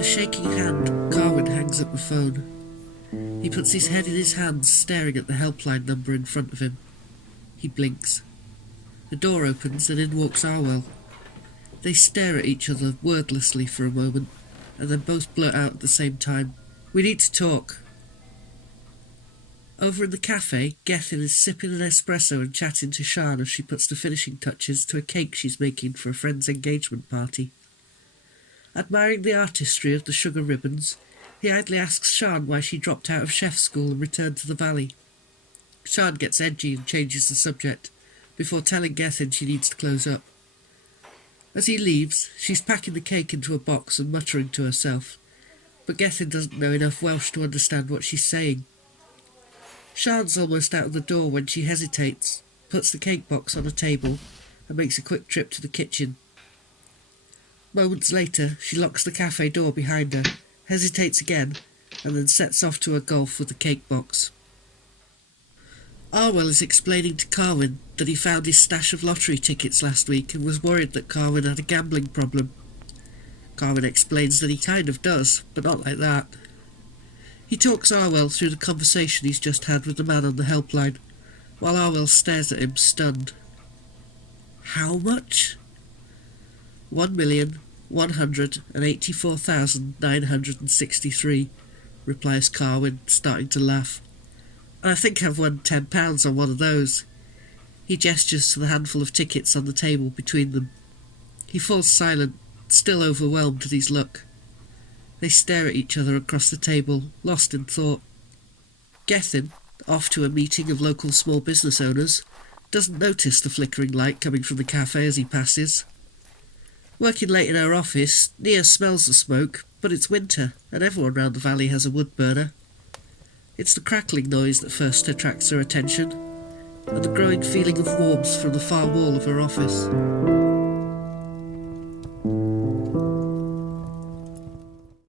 a shaking hand, Carwin hangs up the phone. He puts his head in his hands, staring at the helpline number in front of him. He blinks. The door opens and in walks Arwell. They stare at each other wordlessly for a moment, and then both blurt out at the same time, "We need to talk." Over in the café, Gethin is sipping an espresso and chatting to Sian as she puts the finishing touches to a cake she's making for a friend's engagement party. Admiring the artistry of the sugar ribbons, he idly asks Sian why she dropped out of chef school and returned to the valley. Sian gets edgy and changes the subject, before telling Gethin she needs to close up. As he leaves, she's packing the cake into a box and muttering to herself, but Gethin doesn't know enough Welsh to understand what she's saying. Sian's almost out of the door when she hesitates, puts the cake box on a table, and makes a quick trip to the kitchen. Moments later, she locks the cafe door behind her, hesitates again, and then sets off to her golf with the cake box. Arwell is explaining to Carwin that he found his stash of lottery tickets last week and was worried that Carwin had a gambling problem. Carwin explains that he kind of does, but not like that. He talks Arwell through the conversation he's just had with the man on the helpline, while Arwell stares at him, stunned. "How much?" 1,184,963, replies Carwin, starting to laugh. "I think I've won £10 on one of those." He gestures to the handful of tickets on the table between them. He falls silent, still overwhelmed at his luck. They stare at each other across the table, lost in thought. Gethin, off to a meeting of local small business owners, doesn't notice the flickering light coming from the cafe as he passes. Working late in her office, Nia smells the smoke, but it's winter, and everyone round the valley has a wood burner. It's the crackling noise that first attracts her attention, and the growing feeling of warmth from the far wall of her office.